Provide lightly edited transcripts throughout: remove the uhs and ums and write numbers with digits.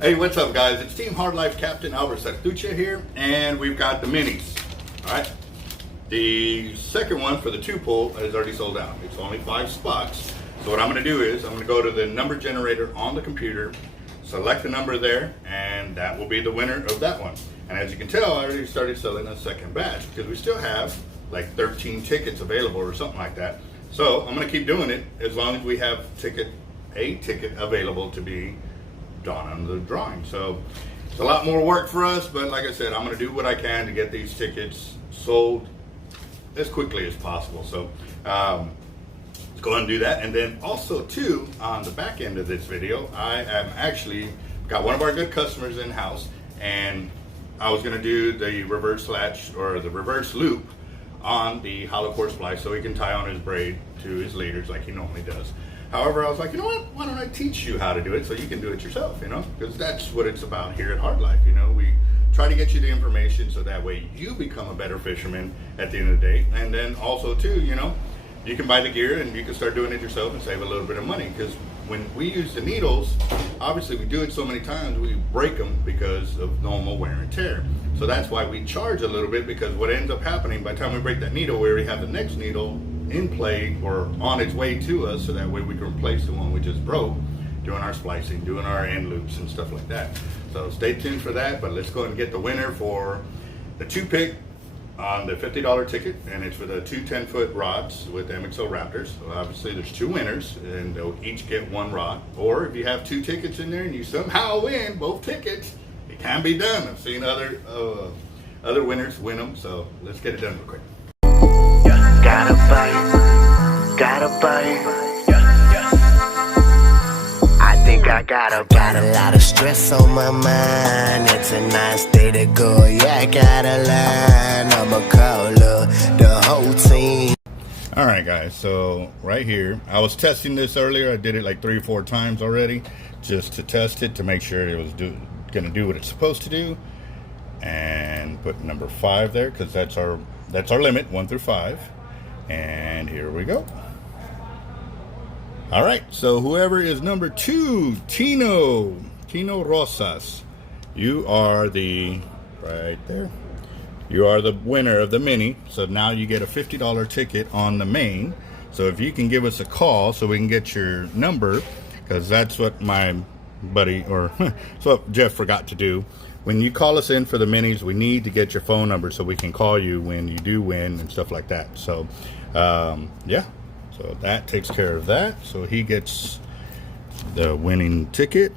Hey, what's up, guys? It's Team Hard Life Captain Alberto Zertuche here, and we've got the minis. All right. The second one for the 2-pull is already sold out. It's only 5 spots. So what I'm going to do is I'm going to go to the number generator on the computer, select the number there, and that will be the winner of that one. And as you can tell, I already started selling a second batch because we still have like 13 tickets available or something like that. So I'm going to keep doing it as long as we have a ticket available to be drawn on the drawing. So it's a lot more work for us, but like I said, I'm going to do what I can to get these tickets sold as quickly as possible. So let's go ahead and do that. And then also too, on the back end of this video, I am actually got one of our good customers in house, and I was going to do the reverse latch or the reverse loop on the hollow core splice so he can tie on his braid to his leaders like he normally does. However, I was like, you know what, why don't I teach you how to do it so you can do it yourself, you know, because that's what it's about here at Hard Life. You know, we try to get you the information so that way you become a better fisherman at the end of the day. And then also too, you know, you can buy the gear and you can start doing it yourself and save a little bit of money, because when we use the needles, obviously we do it so many times we break them because of normal wear and tear. So that's why we charge a little bit, because what ends up happening by the time we break that needle, we already have the next needle in play or on its way to us, so that way we can replace the one we just broke doing our splicing, doing our end loops and stuff like that. So stay tuned for that, but let's go ahead and get the winner for the 2-pick on the $50 ticket, and it's for the 2 10-foot rods with AMSR Raptors. So obviously there's 2 winners, and they'll each get 1 rod. Or if you have 2 tickets in there and you somehow win both tickets, it can be done. I've seen other winners win them, so let's get it done real quick. Gotta bite. I think I got a lot of stress on my mind. It's a nice day to go. Yeah, I gotta line. I'ma call the whole team. All right, guys. So right here, I was testing this earlier. I did it like 3 or 4 times already, just to test it to make sure it was gonna do what it's supposed to do. And put number 5 there because that's our limit, 1 through 5. And here we go. All right, so whoever is number 2, Tino Rosas, you are right there. You are the winner of the mini. So now you get a $50 ticket on the main. So if you can give us a call so we can get your number, because that's what my buddy, or that's what Jeff forgot to do. When you call us in for the minis, we need to get your phone number so we can call you when you do win and stuff like that. So yeah, so that takes care of that. So he gets the winning ticket,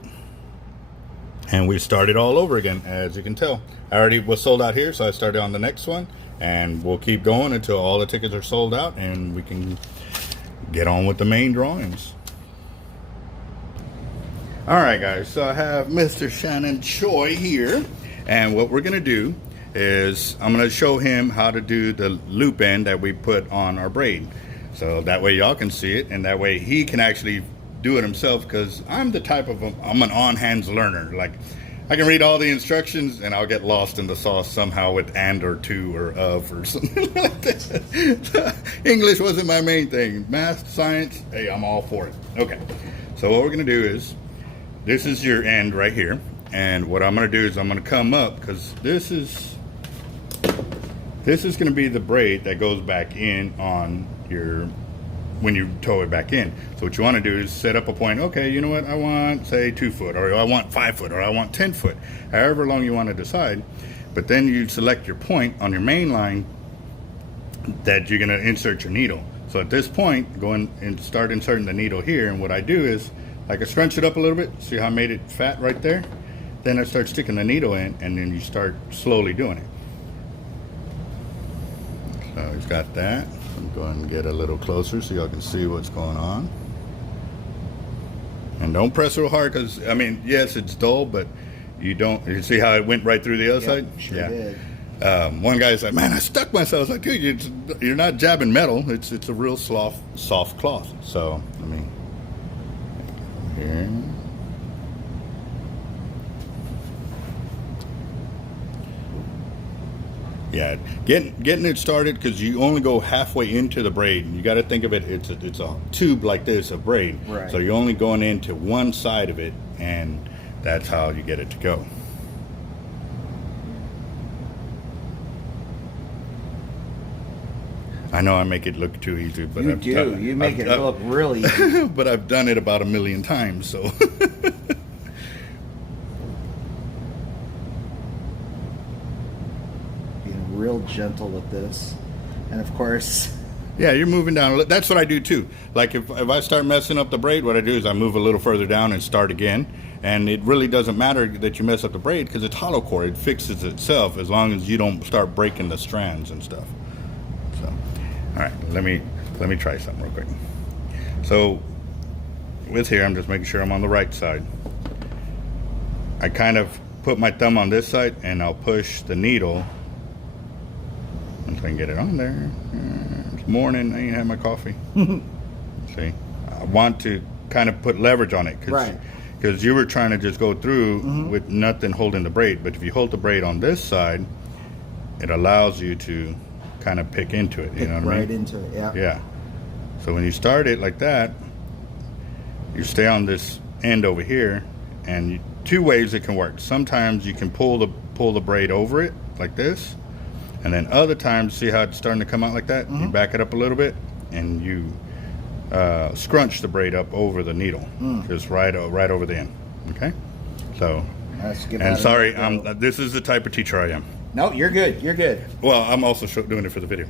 and we started all over again. As you can tell, I already was sold out here, so I started on the next one, and we'll keep going until all the tickets are sold out and we can get on with the main drawings. All right, guys, so I have Mr. Shannon Choi here, and what we're gonna do is I'm gonna show him how to do the loop end that we put on our braid, so that way y'all can see it, and that way he can actually do it himself, because I'm the type of I'm an on-hands learner. Like, I can read all the instructions and I'll get lost in the sauce somehow with and or to or of or something like that. English wasn't my main thing. Math, science, hey, I'm all for it. Okay, so what we're gonna do is, this is your end right here, and what I'm going to do is I'm going to come up, because this is going to be the braid that goes back in on your, when you tow it back in. So what you want to do is set up a point. Okay, you know what, I want, say, 2 foot, or I want 5 foot, or I want 10 foot, however long you want to decide. But then you select your point on your main line that you're going to insert your needle. So at this point, go in and start inserting the needle here, and what I do is I can scrunch it up a little bit. See how I made it fat right there? Then I start sticking the needle in, and then you start slowly doing it. So he's got that. I'm going to get a little closer so y'all can see what's going on. And don't press real hard, because, I mean, yes, it's dull, but you see how it went right through the other side? Sure did. One guy's like, man, I stuck myself. I was like, dude, you're not jabbing metal. It's a real soft cloth. So let me... here. Yeah, getting it started, because you only go halfway into the braid. You got to think of it, it's a tube like this of braid. Right. So you're only going into one side of it, and that's how you get it to go. I know I make it look too easy, but you make it look really easy. But I've done it about 1,000,000 times, so. Being real gentle with this, and of course. Yeah, you're moving down. That's what I do too. Like if I start messing up the braid, what I do is I move a little further down and start again. And it really doesn't matter that you mess up the braid because it's hollow core. It fixes itself as long as you don't start breaking the strands and stuff. So, all right, let me try something real quick. So with here, I'm just making sure I'm on the right side. I kind of put my thumb on this side and I'll push the needle. Once I can get it on there. It's morning, I ain't had my coffee. See, I want to kind of put leverage on it because you were trying to just go through with nothing holding the braid. But if you hold the braid on this side, it allows you to kind of pick into it. You know what I mean? Right into it, yeah. Yeah. So when you start it like that, you stay on this end over here, and two ways it can work. Sometimes you can pull the braid over it like this. And then other times, see how it's starting to come out like that? You back it up a little bit, and you scrunch the braid up over the needle, just right over the end. Okay. So, and sorry, this is the type of teacher I am. No, you're good. You're good. Well, I'm also doing it for the video.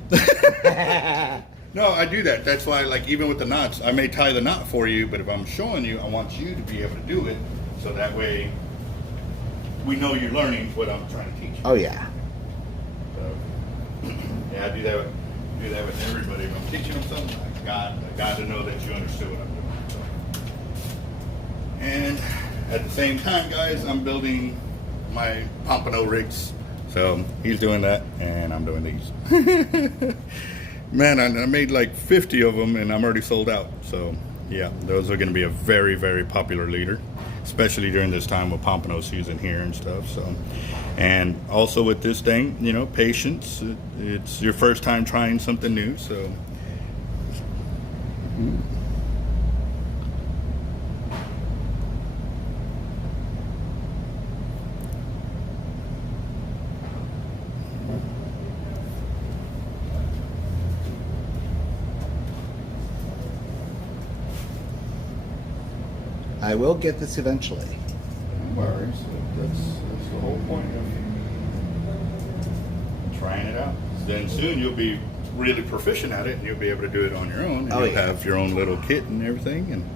No, I do that. That's why, like, even with the knots, I may tie the knot for you, but if I'm showing you, I want you to be able to do it, so that way we know you're learning what I'm trying to teach you. Oh yeah. Yeah, I do that with everybody. If I'm teaching them something, I got to know that you understood what I'm doing. So. And at the same time, guys, I'm building my Pompano rigs. So he's doing that, and I'm doing these. Man, I made like 50 of them, and I'm already sold out. So yeah, those are going to be a very, very popular leader, especially during this time with Pompano season here and stuff. So. And also with this thing, you know, patience. It's your first time trying something new, so. I will get this eventually. No worries. That's the whole point of trying it out. Then soon you'll be really proficient at it, and you'll be able to do it on your own. And you'll have your own little kit and everything. And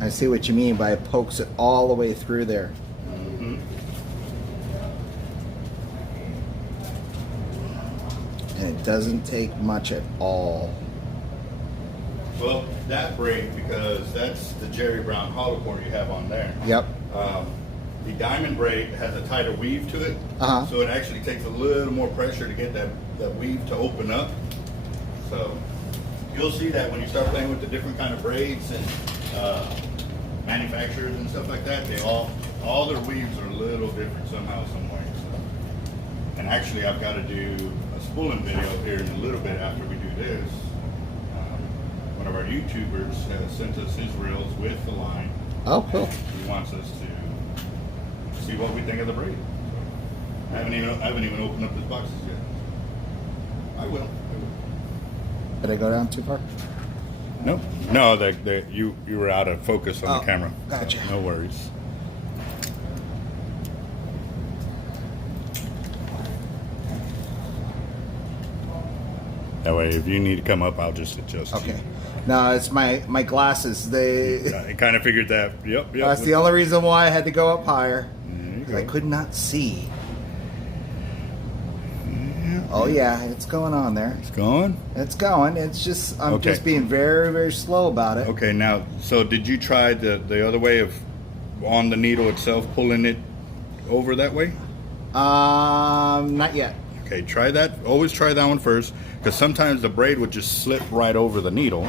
I see what you mean by it pokes it all the way through there. And it doesn't take much at all. Well, that braid, because that's the Jerry Brown hollow core you have on there. Yep. The diamond braid has a tighter weave to it, so it actually takes a little more pressure to get that weave to open up. So you'll see that when you start playing with the different kind of braids and manufacturers and stuff like that, they all their weaves are a little different somehow, some way. So. And actually, I've got to do a spooling video here in a little bit after we do this. One of our YouTubers has sent us his reels with the line. Oh, cool. He wants us to see what we think of the braid. So, I haven't even opened up his boxes yet. I will. Did I go down too far? No, you were out of focus on the camera. Gotcha. So no worries. That way, if you need to come up, I'll just adjust. Okay. No, it's my glasses. I kind of figured that. Yep. That's the only reason why I had to go up higher. I could not see. Oh yeah, it's going on there. It's going? It's going. It's just I'm just being very, very slow about it. Okay, now, so did you try the other way of on the needle itself pulling it over that way? Not yet. Okay, try that. Always try that one first, because sometimes the braid would just slip right over the needle,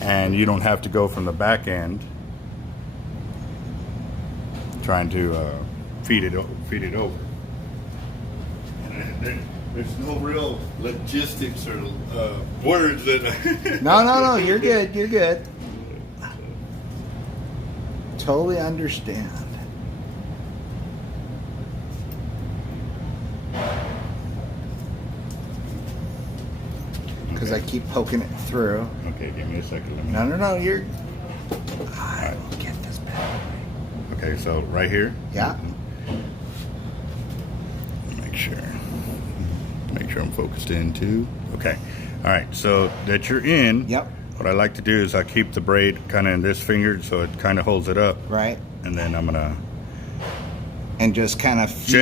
and you don't have to go from the back end trying to feed it over. And there's no real logistics or words that. No, you're good. You're good. Totally understand. Because I keep poking it through. Okay, give me a second. No, you're. I will get this back. Okay, so right here. Yeah. Make sure I'm focused in too. Okay. All right. So that you're in. Yep. What I like to do is I keep the braid kind of in this finger, so it kind of holds it up. Right. And then I'm gonna. And just kind of feed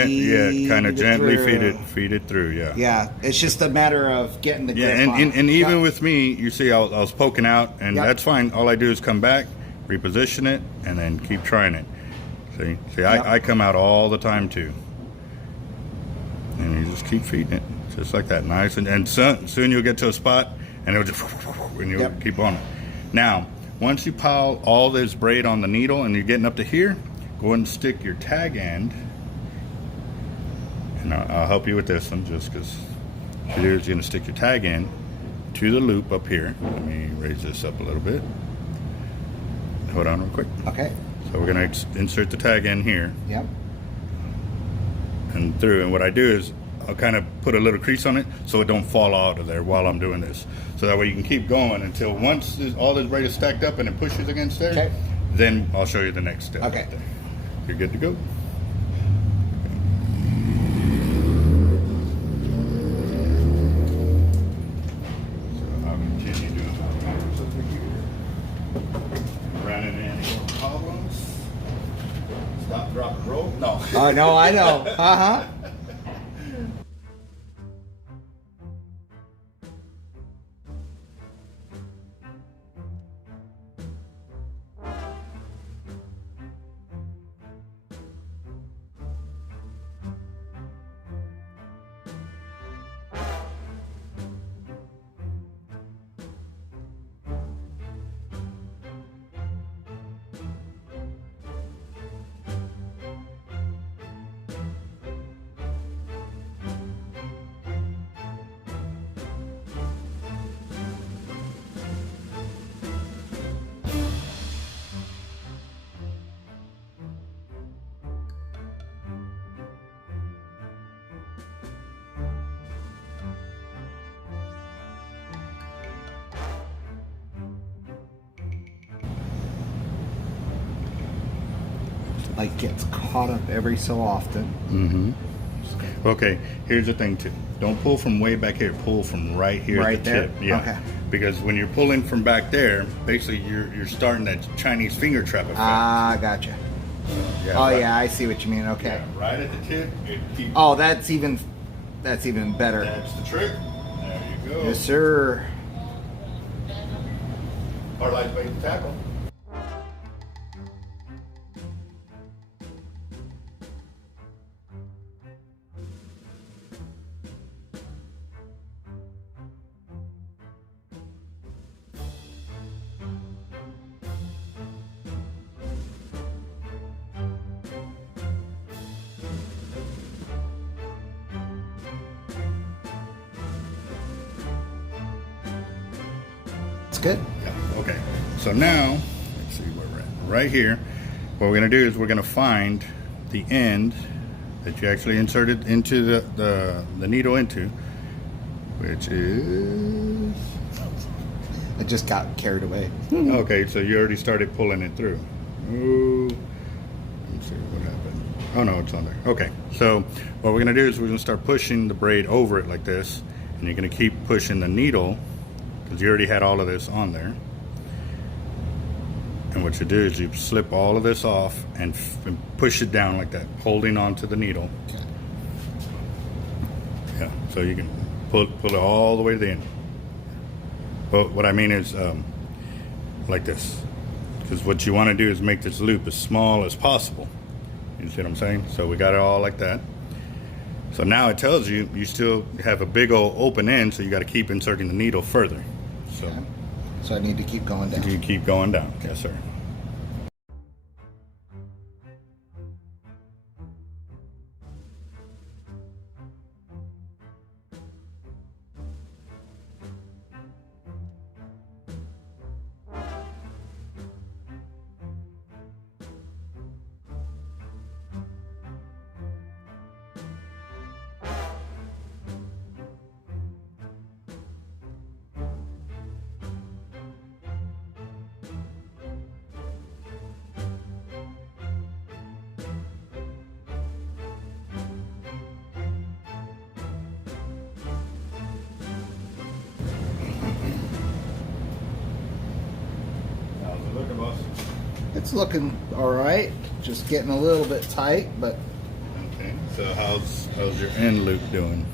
gently through. feed it through. Yeah. Yeah. It's just a matter of getting the grip Yeah, on it. and even Yep. with me, you see, I was poking out, and Yep. that's fine. All I do is come back, reposition it, and then keep trying it. See, Yep. I come out all the time too, and you just keep feeding it, just like that, nice, and soon you'll get to a spot, and it'll just, and you'll Yep. keep on it. Now, once you pile all this braid on the needle, and you're getting up to here, go ahead and stick your tag end, and I'll help you with this one, just because what you do is you're going to stick your tag end to the loop up here. Let me raise this up a little bit. Hold on real quick. Okay. So we're going to insert the tag in here Yep. and through. And what I do is I'll kind of put a little crease on it so it don't fall out of there while I'm doing this. So that way you can keep going until once all this braid is stacked up and it pushes against there, Okay. then I'll show you the next step. Okay. Right there. You're good to go. So I'll continue doing my matters over here. Running any more problems? Stop, drop, and roll? No. Oh, no, I know. Uh-huh. Like gets caught up every so often. Mm-hmm. Okay, here's the thing too. Don't pull from way back here. Pull from right here Right at the there? tip. Yeah. Okay. Because when you're pulling from back there, basically you're starting that Chinese finger trap effect. Ah, gotcha. Yeah, Oh right, yeah, I see what you mean. Okay. yeah, right at the tip. It keeps, Oh, that's even better. that's the trick. There you go. Yes, sir. Hard light bait and tackle. It's good. Yeah. Okay. So now, let's see where we're at. Right here, what we're going to do is we're going to find the end that you actually inserted into the needle into, which is... I just got carried away. Okay, so you already started pulling it through. Ooh. Let's see what happened. Oh no, it's on there. Okay, so what we're going to do is we're going to start pushing the braid over it like this, and you're going to keep pushing the needle because you already had all of this on there. And what you do is you slip all of this off and push it down like that, holding onto the needle. Okay. Yeah, so you can pull it all the way to the end. But what I mean is like this, because what you want to do is make this loop as small as possible. You see what I'm saying? So we got it all like that. So now it tells you you still have a big old open end, so you got to keep inserting the needle further. So Okay. So I need to keep going down. you keep going down. Yes, sir. It's looking all right. Just getting a little bit tight, but Okay. So how's your end loop doing?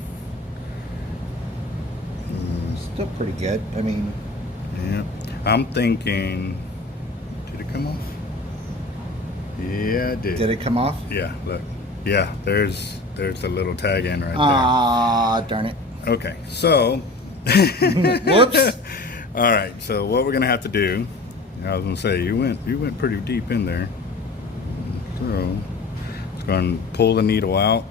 still pretty good. I mean, Yeah. I'm thinking. Did it come off? Yeah, it did. did it come off? Yeah. Look. Yeah. There's a little tag in right Ah, darn it. there. Okay. So. Whoops. All right. So what we're gonna have to do? I was gonna say you went pretty deep in there. So it's going to pull the needle out.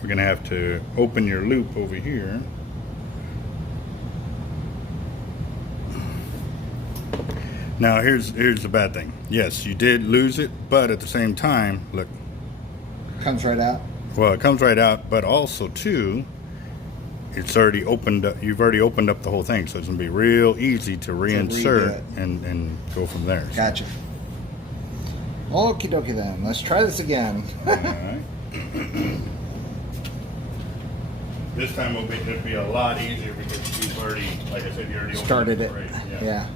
We're gonna have to open your loop over here. Now here's the bad thing. Yes, you did lose it, but at the same time, look. Comes right out. Well, it comes right out, but also too, it's already opened up. You've already opened up the whole thing, so it's gonna be real easy to reinsert it. and go from there. Gotcha. Okie dokie then. Let's try this again. All right. This time it'll be a lot easier because you've already, like I said, you already Started it. Right. Yeah.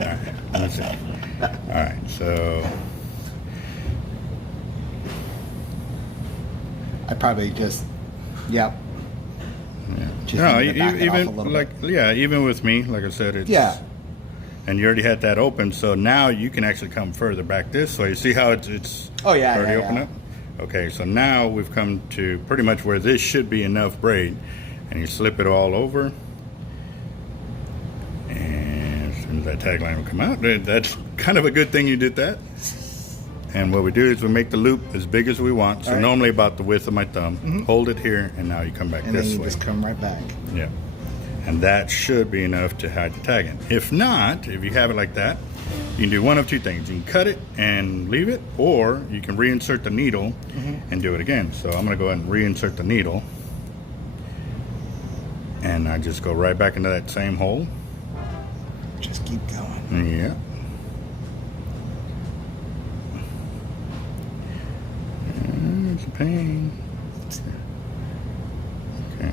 All right. Let's see. All right. So. I probably just, yep. Yeah. Just No, need to back it off a even little like even with me, like I said, it's Yeah. And you already had that open, so now you can actually come further back this way. See how it's Oh, yeah, already yeah, open yeah. up? Okay, so now we've come to pretty much where this should be enough braid, and you slip it all over, and as soon as that tagline will come out, that's kind of a good thing you did that. And what we do is we make the loop as big as we want, so All right. normally about the width of my thumb. Hold it here, and now you come back And then this you way. just come right back. Yeah. And that should be enough to hide the tag in. If not, if you have it like that, you can do one of two things. You can cut it and leave it, or you can reinsert the needle and do it again. So I'm gonna go ahead and reinsert the needle. And I just go right back into that same hole. Just keep going. Yeah. It's a pain. Okay.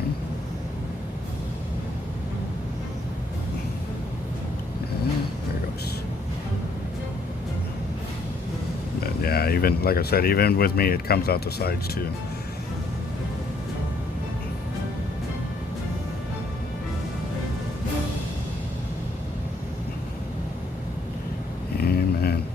There it goes. But yeah, even like I said, even with me, it comes out the sides too. Amen.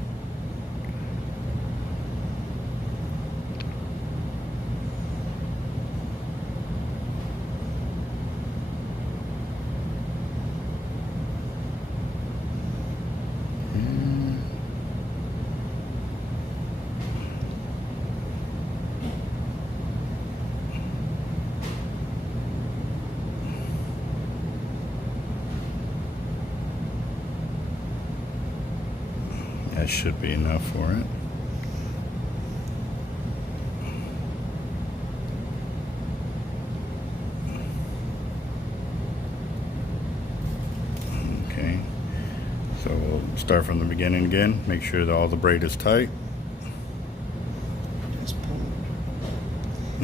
That should be enough for it. Okay, so we'll start from the beginning again. Make sure that all the braid is tight. Just pull.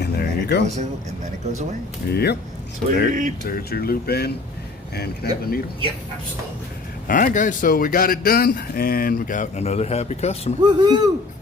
And there then you it go. goes a- and then it goes away. Yep. So Sweet. there's your loop in. And can I have the needle? Yep, absolutely. All right, guys. So we got it done, and we got another happy customer. Woohoo!